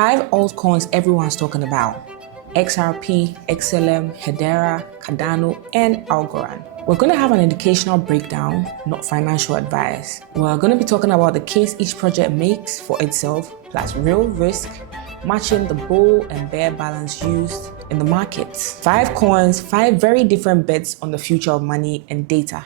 5 altcoins everyone's talking about: XRP, XLM, Hedera, Cardano, and Algorand. We're going to have an educational breakdown, not financial advice. We're going to be talking about the case each project makes for itself, plus real risk, matching the bull and bear balance used in the markets. 5 coins, 5 very different bets on the future of money and data.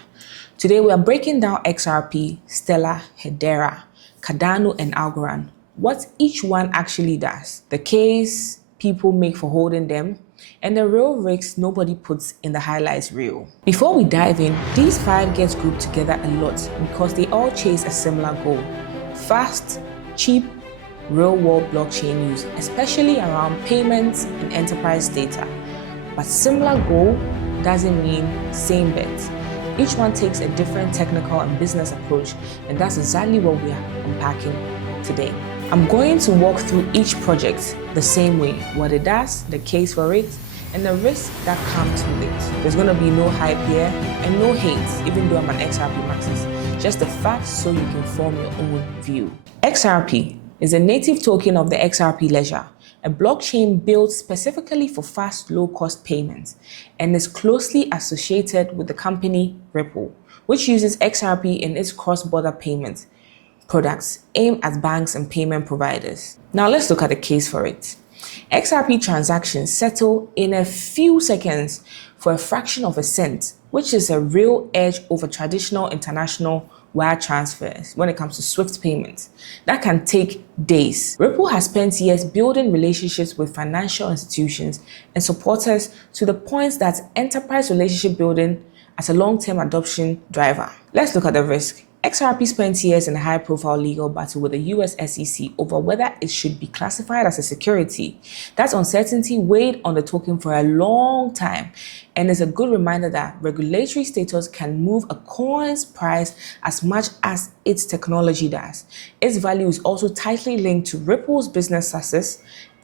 Today we are breaking down XRP, Stellar, Hedera, Cardano, and Algorand. What each one actually does, the case people make for holding them, and the real risks nobody puts in the highlights reel. Before we dive in, these 5 get grouped together a lot because they all chase a similar goal: fast, cheap, real-world blockchain use, especially around payments and enterprise data. But similar goal doesn't mean same bet. Each one takes a different technical and business approach, and that's exactly what we are unpacking today. I'm going to walk through each project the same way: what it does, the case for it, and the risk that comes with it. There's going to be no hype here and no hate, even though I'm an XRP Maxis. Just the facts so you can form your own view. XRP is a native token of the XRP ledger, a blockchain built specifically for fast, low-cost payments, and is closely associated with the company Ripple, which uses XRP in its cross-border payments products aimed at banks and payment providers. Now let's look at the case for it. XRP transactions settle in a few seconds for a fraction of a cent, which is a real edge over traditional international wire transfers when it comes to Swift payments. That can take days. Ripple has spent years building relationships with financial institutions and supporters to the point that enterprise relationship building as a long-term adoption driver. Let's look at the risk. XRP spent years in a high-profile legal battle with the US SEC over whether it should be classified as a security. That uncertainty weighed on the token for a long time, and is a good reminder that regulatory status can move a coin's price as much as its technology does. Its value is also tightly linked to Ripple's business success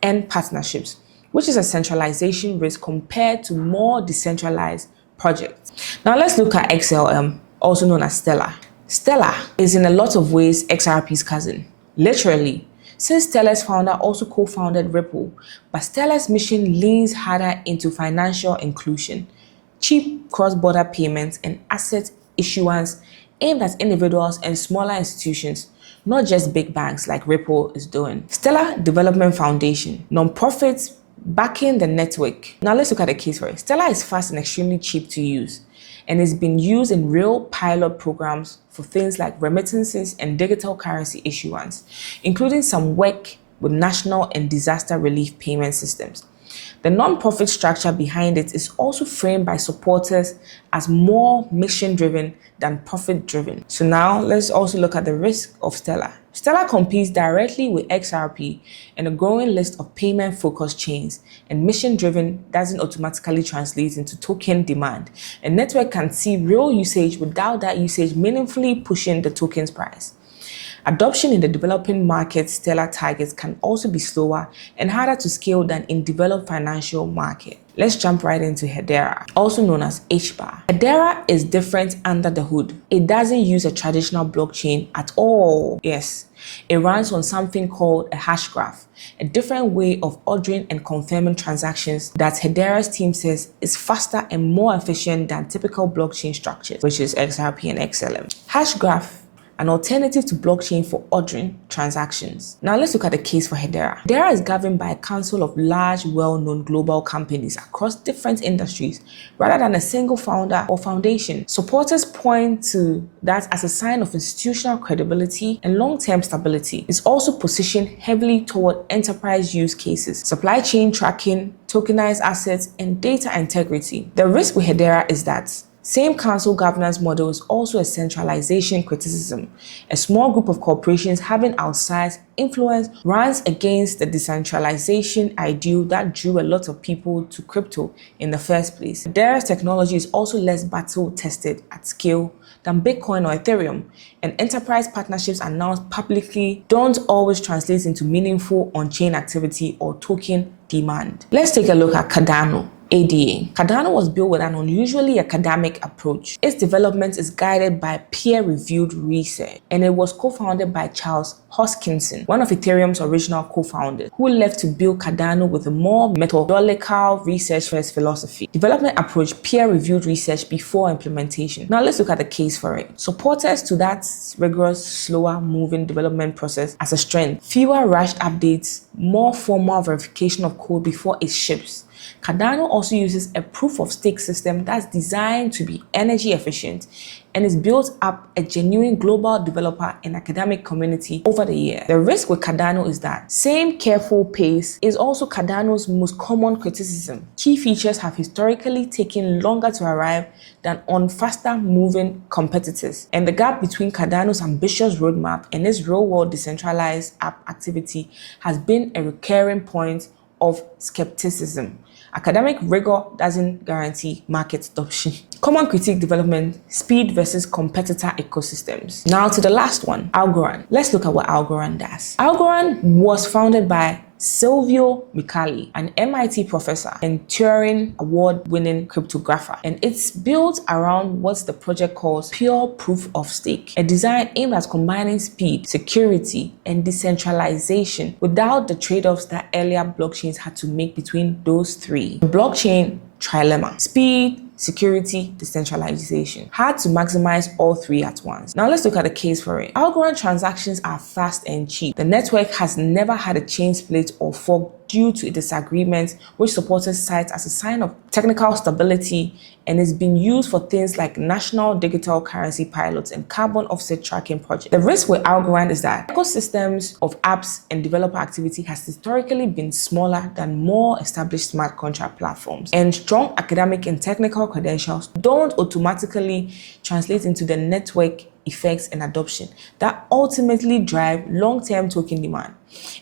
and partnerships, which is a centralization risk compared to more decentralized projects. Now let's look at XLM, also known as Stellar. Stellar is in a lot of ways XRP's cousin, literally, since Stellar's founder also co-founded Ripple, but Stellar's mission leans harder into financial inclusion, cheap cross-border payments, and asset issuance aimed at individuals and smaller institutions, not just big banks like Ripple is doing. Stellar Development Foundation, non-profits backing the network. Now let's look at the case for it. Stellar is fast and extremely cheap to use, and has been used in real pilot programs for things like remittances and digital currency issuance, including some work with national and disaster relief payment systems. The non-profit structure behind it is also framed by supporters as more mission-driven than profit-driven. So now let's also look at the risk of Stellar. Stellar competes directly with XRP and a growing list of payment-focused chains, and mission-driven doesn't automatically translate into token demand. A network can see real usage without that usage meaningfully pushing the token's price. Adoption in the developing markets Stellar targets can also be slower and harder to scale than in developed financial markets. Let's jump right into Hedera, also known as HBAR. Hedera is different under the hood. It doesn't use a traditional blockchain at all. Yes, it runs on something called a hash graph, a different way of ordering and confirming transactions that Hedera's team says is faster and more efficient than typical blockchain structures, which is XRP and XLM. Hash graph, an alternative to blockchain for ordering transactions. Now let's look at the case for Hedera. Hedera is governed by a council of large, well-known global companies across different industries, rather than a single founder or foundation. Supporters point to that as a sign of institutional credibility and long-term stability. It's also positioned heavily toward enterprise use cases, supply chain tracking, tokenized assets, and data integrity. The risk with Hedera is that same council governance model is also a centralization criticism. A small group of corporations having outsized influence runs against the decentralization ideal that drew a lot of people to crypto in the first place. Hedera's technology is also less battle-tested at scale than Bitcoin or Ethereum, and enterprise partnerships announced publicly don't always translate into meaningful on-chain activity or token demand. Let's take a look at Cardano. ADA. Cardano was built with an unusually academic approach. Its development is guided by peer-reviewed research, and it was co-founded by Charles Hoskinson, one of Ethereum's original co-founders, who left to build Cardano with a more methodological research-first philosophy. Development approach, peer-reviewed research before implementation. Now let's look at the case for it. Supporters to that rigorous, slower-moving development process as a strength. Fewer rushed updates, more formal verification of code before it ships. Cardano also uses a proof-of-stake system that's designed to be energy efficient and is built up a genuine global developer and academic community over the years. The risk with Cardano is that same careful pace is also Cardano's most common criticism. Key features have historically taken longer to arrive than on faster-moving competitors, and the gap between Cardano's ambitious roadmap and its real-world decentralized app activity has been a recurring point of skepticism. Academic rigor doesn't guarantee market adoption. Common critique: development, speed versus competitor ecosystems. Now to the last one, Algorand. Let's look at what Algorand does. Algorand was founded by Silvio Micali, an MIT professor and Turing Award-winning cryptographer, and it's built around what the project calls pure proof of stake, a design aimed at combining speed, security, and decentralization without the trade-offs that earlier blockchains had to make between those three. The blockchain trilemma: speed, security, decentralization. Hard to maximize all three at once. Now let's look at the case for it. Algorand transactions are fast and cheap. The network has never had a chain split or fork due to a disagreement, which supporters cite as a sign of technical stability, and is being used for things like national digital currency pilots and carbon offset tracking projects. The risk with Algorand is that ecosystems of apps and developer activity has historically been smaller than more established smart contract platforms, and strong academic and technical credentials don't automatically translate into the network effects and adoption that ultimately drive long-term token demand.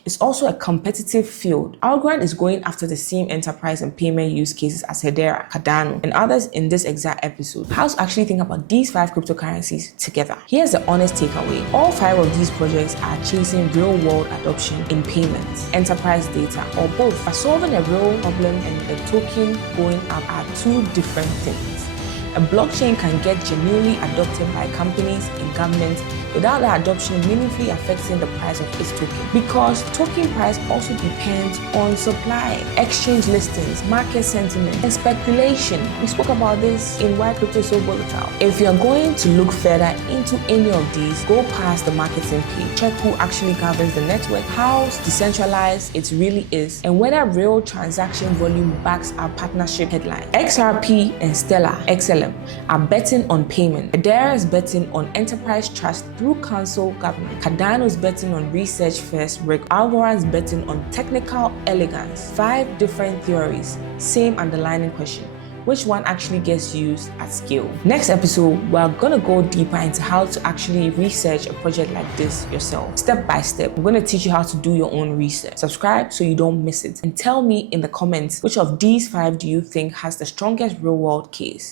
It's also a competitive field. Algorand is going after the same enterprise and payment use cases as Hedera, Cardano, and others in this exact episode. How to actually think about these 5 cryptocurrencies together. Here's the honest takeaway. All 5 of these projects are chasing real-world adoption in payments, enterprise data, or both. But solving a real problem and the token going up are 2 different things. A blockchain can get genuinely adopted by companies and governments without the adoption meaningfully affecting the price of its token, because token price also depends on supply, exchange listings, market sentiment, and speculation. We spoke about this in Why Crypto is So Volatile. If you're going to look further into any of these, go past the marketing page, check who actually governs the network, how decentralized it really is, and whether real transaction volume backs our partnership headline. XRP and Stellar XLM are betting on payment. Hedera is betting on enterprise trust through council government. Cardano is betting on research first. Algorand is betting on technical elegance. 5 different theories, same underlying question: which one actually gets used at scale? Next episode, we're gonna go deeper into how to actually research a project like this yourself. Step by step, I'm gonna teach you how to do your own research. Subscribe so you don't miss it. And tell me in the comments, which of these 5 do you think has the strongest real world case?